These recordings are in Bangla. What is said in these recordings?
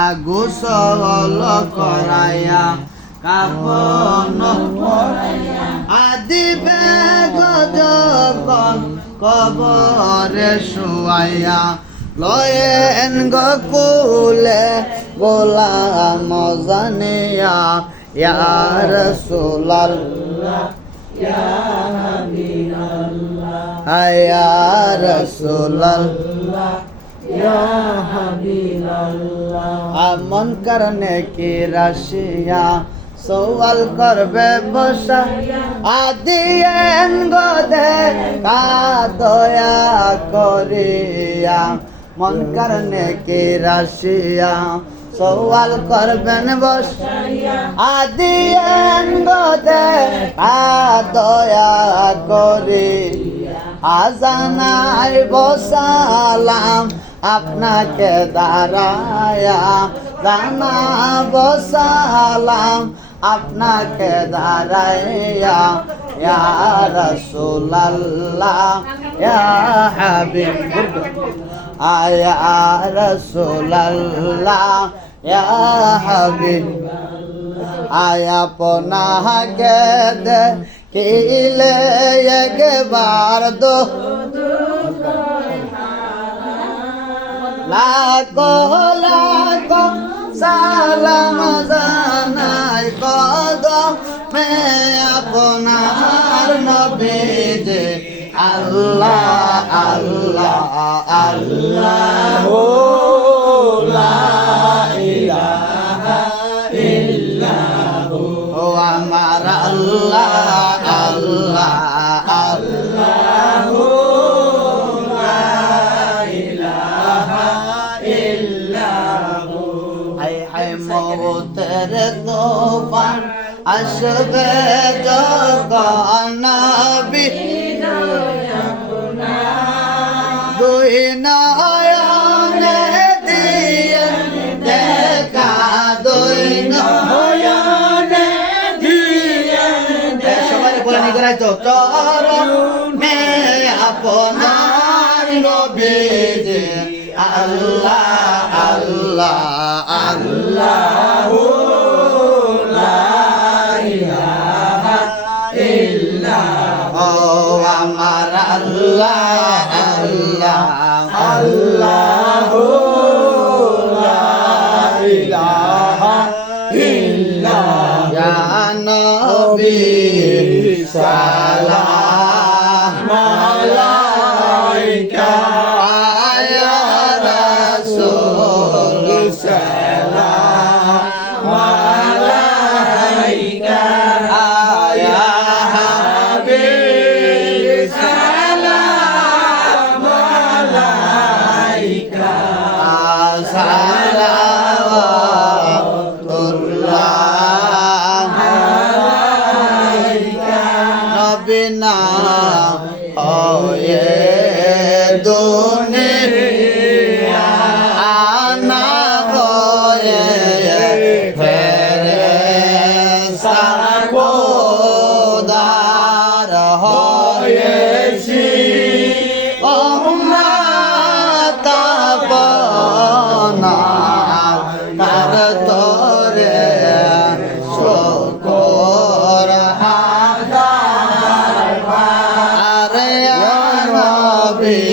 আগুসল করাইয়া কাপন আদিবে গজকন কবরে শুয়াইয়া, লয়েন গকুলে গোলাম জানিয়া ইয়ার সোলাল ইয়ার সোলাল আমন করনে কি রাশিয়া সওয়াল করবে বসা? আদিয়েন গদে কাদয়া করিয়া। মন করনে কি রাশিয়া সওয়াল করবেন বসা? আদিয়েন গদে কাদয়া করিয়া। আজানাই বসালাম আপনাকে দাঁড়ায়া জানা বসালাম আপনাকে দাঁড়াইয়া, ইয়া রাসূলুল্লাহ, ইয়া হাবিব আয়া রাসূলুল্লাহ, ইয়া হাবিব আয়া পনাকে দে কিলে একবার দো লাখো লাখো সালাম জানাই কদ মে আপনার নবী যে আল্লাহ আল্লাহ আল্লাহ। হাই তোফান আসবে যখন দুই নয়নে দিয়ে দেখা, দুই নয়নে দিয়ে সবাই বলে করাই তো চরণ মে আপনার নবী আল্লাহ আল্লাহ আল্লাহ। নবী সালাম নবীনা হয়ে দুনিয়া।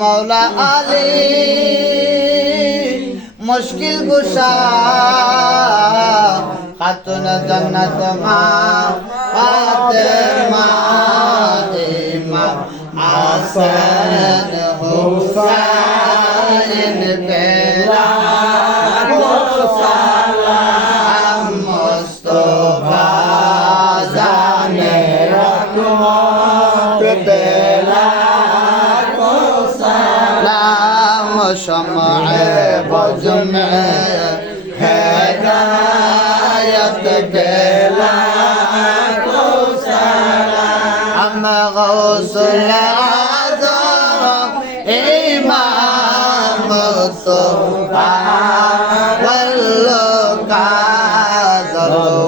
মৌলা আলী মুশকিল গুসা খাতুন জন্নত মা ফাতেমা ইমাম হাসান হুসাইন জন্য হেদায়ত গেলা আমা গৌসুল আজম ইমাম সুবহান ওয়াল কাজম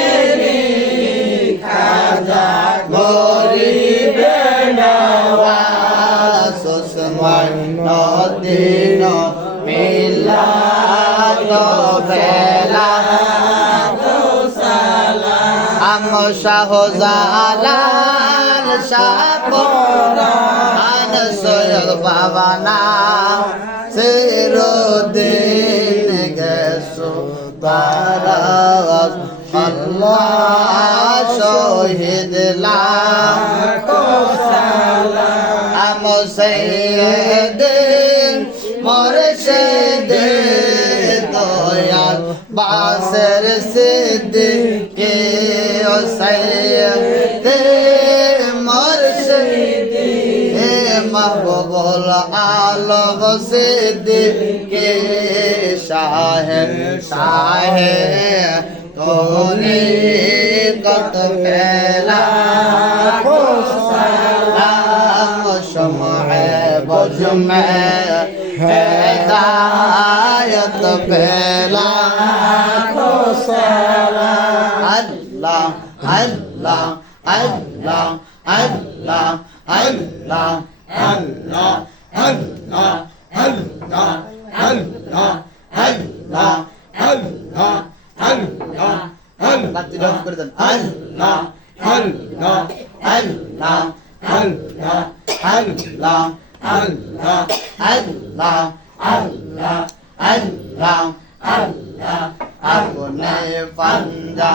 আং শাহজালাল শাহরান সৈয়দ বাবা নাম। চিরদিন গেছো তারা আল্লাহ শহীদ লাখো। সালাম আম সৈয়দিন মোরশেদ দয়াল বাসের সে हुसैन तेरे मुर्शिदी हे महबूबुल आलम से दिल के शाह शाह तोने कत फैला सलाम शमह बजमे हैदायत फैला को सलाम अल्लाह আল্লাহ আল্লাহ আল্লাহ আল্লাহ আল্লাহ আল্লাহ আল্লাহ আল্লাহ আল্লাহ আল্লাহ আল্লাহ আল্লাহ আল্লাহ করে দেন আল্লাহ আল্লাহ আল্লাহ আল্লাহ আল্লাহ আল্লাহ আল্লাহ আল্লাহ আল্লাহ আল্লাহ আপনে পাঞ্জা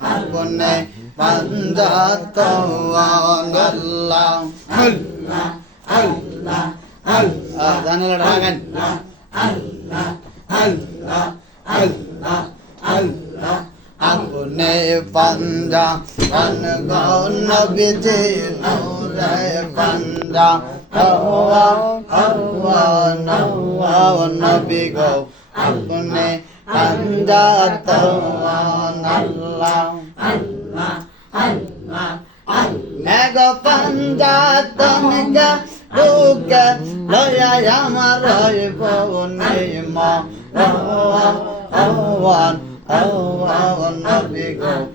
আপনে পাঞ্জা জানালা ঢাকেন আপনে Banda, Allah, Allah, Allah, Nabi go, Abune, Anda, Tawan, Allah, Allah, Allah, Allah. Nego Panda, Tomiga, Luka, Loya Yama, Loya Bonima, Allah, Allah, Allah, Nabi go.